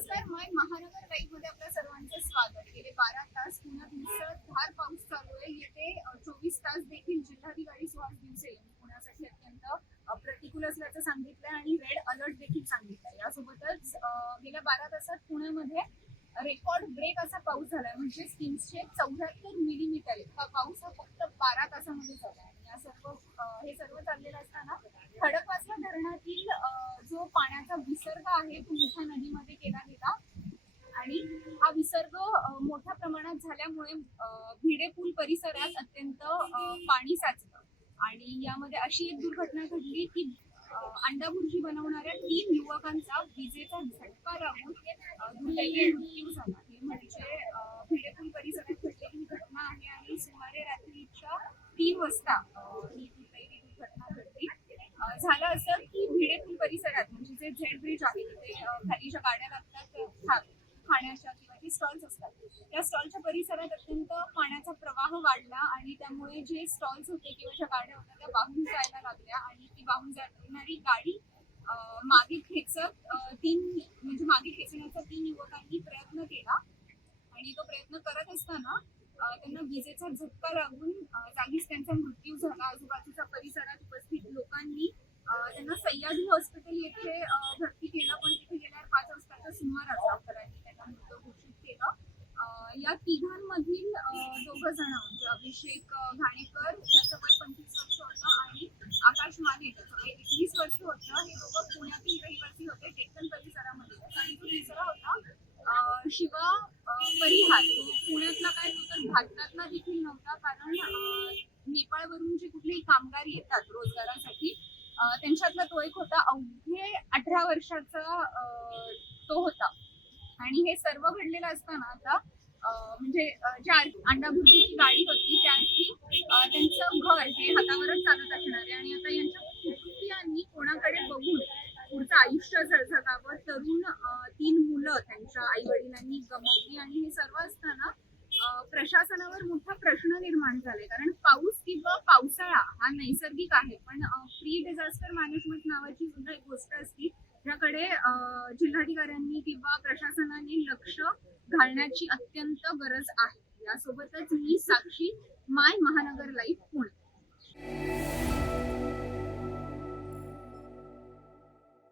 नमस्कार मय महानगर लाईव्हमध्ये आपल्या सर्वांचं स्वागत. गेले बारा तास पुण्यात मुसळधार पाऊस चालू आहे. येते चोवीस तास देखील जिल्हाधिकारी सुहास दिवसे यांनी पुण्यासाठी अत्यंत प्रतिकूल असल्याचं सांगितलंय आणि रेड अलर्ट देखील सांगितलंय. यासोबतच गेल्या बारा तासात पुण्यामध्ये रेकॉर्ड ब्रेक असा पाऊस झालाय. म्हणजे तीनशे चौऱ्याहत्तर मिलीमीटर इतका पाऊस हा फक्त बारा तासामध्ये झाला आणि या सर्व हे सर्व चाललेलं असताना खडकवासला धरणातील जो पाण्याचा विसर्ग आहे तो मोठ्या नदीमध्ये केला गेला आणि हा विसर्ग अ, मोठ्या प्रमाणात झाल्यामुळे भिडे पूल परिसरात अत्यंत पाणी साचलं. आणि यामध्ये अशी एक दुर्घटना घडली की अ, अंडाभुर्जी बनवणाऱ्या तीन युवकांचा विजेचा झटका लागून दुर्दैवी मृत्यू झाला. हे म्हणजे भिडेपूल भिडे पूल परिसरात घडलेली ही घटना आहे आणि सुमारे रात्रीच्या तीन वाजता ही दुर्दैवी दुर्घटना घडली. झालं असं की भिडे पूल परिसरात म्हणजे जे झेड ब्रिज आहे तिथे खालीच्या खाली ज्या गाड्या लागतात पाण्याच्या किंवा जे स्टॉल्स असतात त्या स्टॉलच्या परिसरात अत्यंत पाण्याचा प्रवाह वाढला आणि त्यामुळे जे स्टॉल्स होते किंवा ज्या गाड्या होत्या त्या वाहून जायला लागल्या आणि ती वाहून जाणारी गाडी मागे खेचत तीन म्हणजे मागे खेचण्याचा तीन युवकांनी प्रयत्न केला आणि तो प्रयत्न करत असताना त्यांना विजेचा झटका लागून जागीच त्यांचा मृत्यू झाला. आजूबाजूच्या परिसरात उपस्थित लोकांनी त्यांना सह्याद्री हॉस्पिटल येथे भरती केलं पण तिथे गेल्यावर पाच वाजताच्या सुमारास डॉक्टरांनी त्यांना मृत घोषित केलं. या तिघांमधील दोघ जण म्हणजे अभिषेक घाणेकर ज्याचं वय पंचवीस वर्ष होतं आणि आकाश माने त्याचं वय एकवीस वर्ष होतं. हे दोघं पुण्यातील रहिवासी होते डेक्कन परिसरामध्ये. आणि तो तिसरा होता शिवा परिहार. तो पुण्यातला काय तो तर भारतातला देखील नव्हता कारण नेपाळवरून जे कुठलेही कामगार येतात रोजगारासाठी त्यांच्यातला तो एक होता. अवघे अठरा वर्षाचा तो होता. आणि हे सर्व घडलेलं असताना आता म्हणजे ज्या अंडाभुर्जीची गाडी होती त्याची त्यांचं घर हे हातावरच चालत असणार. आहे आणि आता यांच्या कुटुंबियांनी कोणाकडे बघून पुढचं आयुष्य ज- जगावं तरुण तीन मुलं त्यांच्या आई वडिलांनी गमावली. आणि हे सर्व असताना प्रशासनावर मोठा प्रश्न निर्माण झालाय. कारण पाऊस किंवा पाऊस हा नैसर्गिक आहे पण प्री डिझास्टर मॅनेजमेंट नावाची सुद्धा एक गोष्ट असती ज्याकडे जिल्हाधिकाऱ्यांनी किंवा प्रशासनाने लक्ष घालण्याची अत्यंत गरज आहे. यासोबतच मी साक्षी माय महानगर लाईफ पुणे.